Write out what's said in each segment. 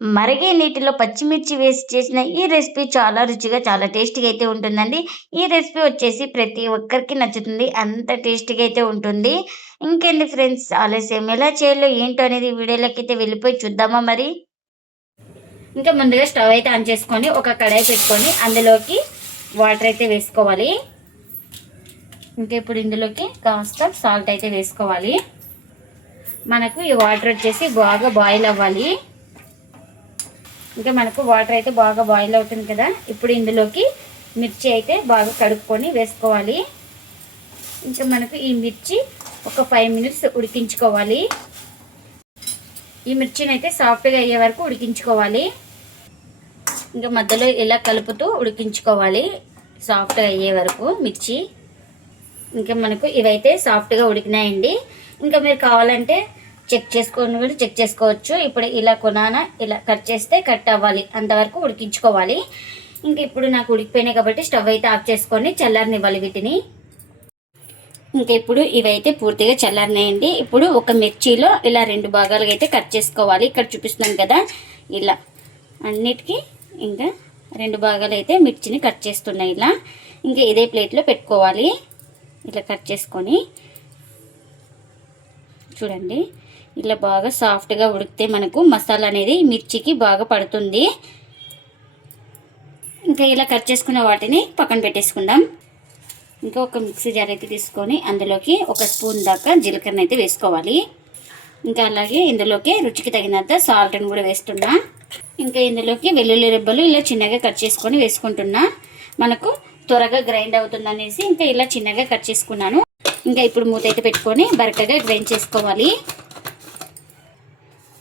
మరిగే నీటిలో పచ్చిమిర్చి వేసి చేసిన ఈ రెసిపీ చాలా రుచిగా, చాలా టేస్టీగా అయితే ఉంటుందండి. ఈ రెసిపీ వచ్చేసి ప్రతి ఒక్కరికి నచ్చుతుంది. అంత టేస్టీగా అయితే ఉంటుంది. ఇంకేంటి ఫ్రెండ్స్, ఆలస్యం ఎలా చేయాలో ఏంటో అనేది వీడియోలోకైతే వెళ్ళిపోయి చూద్దామా మరి? ఇంకా ముందుగా స్టవ్ అయితే ఆన్ చేసుకొని ఒక కడాయి పెట్టుకొని అందులోకి వాటర్ అయితే వేసుకోవాలి. ఇంకా ఇప్పుడు ఇందులోకి కాస్త సాల్ట్ అయితే వేసుకోవాలి. మనకు ఈ వాటర్ వచ్చేసి బాగా బాయిల్ అవ్వాలి. ఇంకా మనకు వాటర్ అయితే బాగా బాయిల్ అవుతుంది కదా, ఇప్పుడు ఇందులోకి మిర్చి అయితే బాగా కడుక్కొని వేసుకోవాలి. ఇంకా మనకు ఈ మిర్చి ఒక 5 మినిట్స్ ఉడికించుకోవాలి. ఈ మిర్చిని అయితే సాఫ్ట్గా అయ్యే వరకు ఉడికించుకోవాలి. ఇంకా మధ్యలో ఇలా కలుపుతూ ఉడికించుకోవాలి సాఫ్ట్గా అయ్యే వరకు మిర్చి. ఇంకా మనకు ఇవైతే సాఫ్ట్గా ఉడికినాయండి. ఇంకా మీరు కావాలంటే చెక్ చేసుకోవచ్చు. ఇప్పుడు ఇలా కొనాన ఇలా కట్ చేస్తే కట్ అవ్వాలి, అంతవరకు ఉడికించుకోవాలి. ఇంకా ఇప్పుడు నాకు ఉడికిపోయినాయి కాబట్టి స్టవ్ అయితే ఆఫ్ చేసుకొని చల్లారనివ్వాలి వీటిని. ఇంకా ఇప్పుడు ఇవైతే పూర్తిగా చల్లారినాయండి. ఇప్పుడు ఒక మిర్చిలో ఇలా 2 భాగాలుగా అయితే కట్ చేసుకోవాలి. ఇక్కడ చూపిస్తున్నాను కదా, ఇలా అన్నిటికీ ఇంకా 2 భాగాలు అయితే మిర్చిని కట్ చేస్తున్నాయి. ఇలా ఇంకా ఇదే ప్లేట్లో పెట్టుకోవాలి. ఇలా కట్ చేసుకొని చూడండి, ఇలా బాగా సాఫ్ట్గా ఉడికితే మనకు మసాలా అనేది మిర్చికి బాగా పడుతుంది. ఇంకా ఇలా కట్ చేసుకున్న వాటిని పక్కన పెట్టేసుకుందాం. ఇంకా ఒక మిక్సీ జార్ అయితే తీసుకొని అందులోకి 1 స్పూన్ దాకా జీలకర్ర అయితే వేసుకోవాలి. ఇంకా అలాగే ఇందులోకి రుచికి తగినంత సాల్ట్ని కూడా వేస్తున్నా. ఇంకా ఇందులోకి వెల్లుల్లి రెబ్బలు ఇలా చిన్నగా కట్ చేసుకొని వేసుకుంటున్నా. మనకు త్వరగా గ్రైండ్ అవుతుందనేసి ఇంకా ఇలా చిన్నగా కట్ చేసుకున్నాను. ఇంకా ఇప్పుడు మూత అయితే పెట్టుకొని బరకగా గ్రైండ్ చేసుకోవాలి.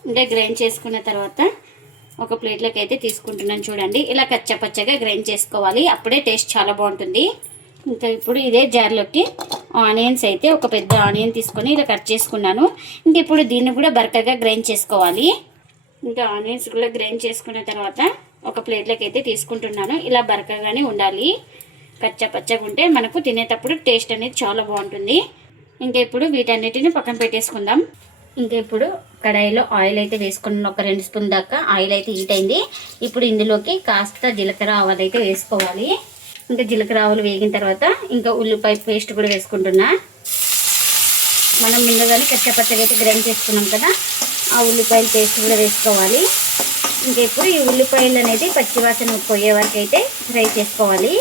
ఇంకా గ్రైండ్ చేసుకున్న తర్వాత ఒక ప్లేట్లోకి అయితే తీసుకుంటున్నాను. చూడండి, ఇలా కచ్చపచ్చగా గ్రైండ్ చేసుకోవాలి, అప్పుడే టేస్ట్ చాలా బాగుంటుంది. ఇంకా ఇప్పుడు ఇదే జార్లోకి ఆనియన్స్ అయితే ఒక పెద్ద ఆనియన్ తీసుకొని ఇలా కట్ చేసుకున్నాను. ఇంక ఇప్పుడు దీన్ని కూడా బరకగా గ్రైండ్ చేసుకోవాలి. ఇంకా ఆనియన్స్ కూడా గ్రైండ్ చేసుకున్న తర్వాత ఒక ప్లేట్లోకి అయితే తీసుకుంటున్నాను. ఇలా బరకగానే ఉండాలి, పచ్చగా ఉంటే మనకు తినేటప్పుడు టేస్ట్ అనేది చాలా బాగుంటుంది. ఇంకా ఇప్పుడు వీటన్నిటిని పక్కన పెట్టేసుకుందాం. ఇంకా ఇప్పుడు కడాయిలో ఆయిల్ అయితే వేసుకున్నాను. ఒక 2 స్పూన్ దాకా ఆయిల్ అయితే హీట్ అయింది. ఇప్పుడు ఇందులోకి కాస్త జీలకర్ర ఆవాలు అయితే వేసుకోవాలి. ఇంకా జీలకర్ర ఆవాలు వేగిన తర్వాత ఇంకా ఉల్లిపాయ పేస్ట్ కూడా వేసుకుంటున్నా. మనం ముందుగానే కచ్చపచ్చగా అయితే గ్రైండ్ చేసుకున్నాం కదా, ఆ ఉల్లిపాయల పేస్ట్ కూడా వేసుకోవాలి. ఇంకా ఇప్పుడు ఈ ఉల్లిపాయలు అనేది పచ్చివాసన పోయే వరకు అయితే ఫ్రై చేసుకోవాలి.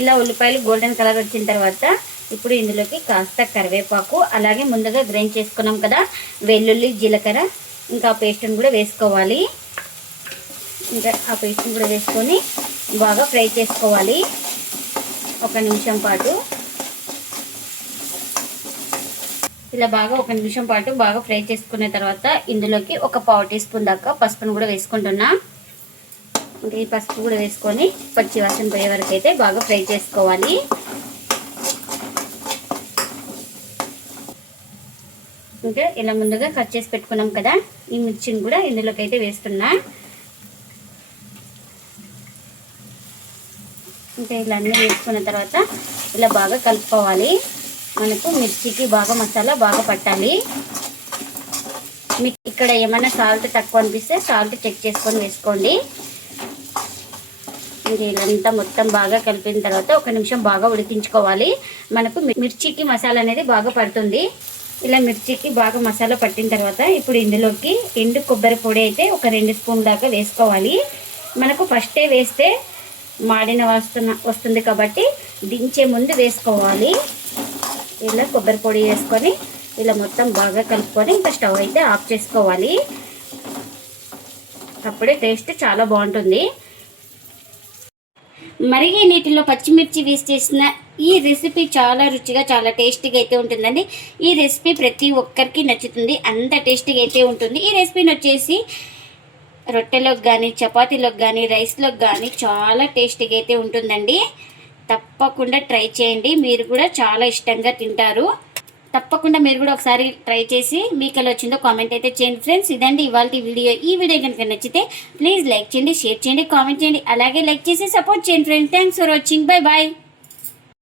ఇలా ఉల్లిపాయలు గోల్డెన్ కలర్ వచ్చిన తర్వాత ఇప్పుడు ఇందులోకి కాస్త కరివేపాకు, అలాగే ముందుగా గ్రైండ్ చేసుకున్నాం కదా వెల్లుల్లి జీలకర్ర, ఇంకా పేస్ట్ని కూడా వేసుకోవాలి. ఇంకా ఆ పేస్ట్ని కూడా వేసుకొని బాగా ఫ్రై చేసుకోవాలి 1 నిమిషం పాటు. ఇలా బాగా 1 నిమిషం పాటు బాగా ఫ్రై చేసుకున్న తర్వాత ఇందులోకి ఒక 1/4 టీ స్పూన్ దాకా పసుపును కూడా వేసుకుంటున్నా. ఇంకా ఈ పసుపు కూడా వేసుకొని పచ్చివాసన పోయే వరకు అయితే బాగా ఫ్రై చేసుకోవాలి. ఇంకా ఇలా ముందుగా కట్ చేసి పెట్టుకున్నాం కదా ఈ మిర్చిని కూడా ఇందులోకి అయితే వేస్తున్నా. ఇంకా ఇలా అన్నీ వేసుకున్న తర్వాత ఇలా బాగా కలుపుకోవాలి. మనకు మిర్చికి బాగా మసాలా బాగా పట్టాలి. మీకు ఇక్కడ ఏమైనా సాల్ట్ తక్కువ అనిపిస్తే సాల్ట్ చెక్ చేసుకొని వేసుకోండి. ఇంకా ఇదంతా మొత్తం బాగా కలిపిన తర్వాత 1 నిమిషం బాగా ఉడికించుకోవాలి. మనకు మిర్చికి మసాలా అనేది బాగా పడుతుంది. ఇలా మిర్చికి బాగా మసాలా పట్టిన తర్వాత ఇప్పుడు ఇందులోకి ఎండు కొబ్బరి పొడి అయితే ఒక 2 స్పూన్ దాకా వేసుకోవాలి. మనకు ఫస్టే వేస్తే మాడిన వాసన వస్తుంది కాబట్టి దించే ముందు వేసుకోవాలి. ఇలా కొబ్బరి పొడి వేసుకొని ఇలా మొత్తం బాగా కలుపుకొని ఇంకా స్టవ్ అయితే ఆఫ్ చేసుకోవాలి. అప్పుడే టేస్ట్ చాలా బాగుంటుంది. మరిగే నీటిలో పచ్చిమిర్చి వేసి చేసిన ఈ రెసిపీ చాలా రుచిగా, చాలా టేస్టీగా అయితే ఉంటుందండి. ఈ రెసిపీ ప్రతి ఒక్కరికి నచ్చుతుంది, అంత టేస్టీగా అయితే ఉంటుంది. ఈ రెసిపీని వచ్చేసి రొట్టెలోకి కానీ, చపాతీలోకి కానీ, రైస్లోకి కానీ చాలా టేస్టీగా అయితే ఉంటుందండి. తప్పకుండా ట్రై చేయండి, మీరు కూడా చాలా ఇష్టంగా తింటారు. తప్పకుండా మీరు కూడా ఒకసారి ట్రై చేసి మీకు ఎలా వచ్చిందో కామెంట్ అయితే చేయండి ఫ్రెండ్స్. ఇదండి ఇవాళ వీడియో. ఈ వీడియో కనుక నచ్చితే ప్లీజ్ లైక్ చేయండి, షేర్ చేయండి, కామెంట్ చేయండి, అలాగే లైక్ చేసి సపోర్ట్ చేయండి friends. Thanks for watching. Bye bye.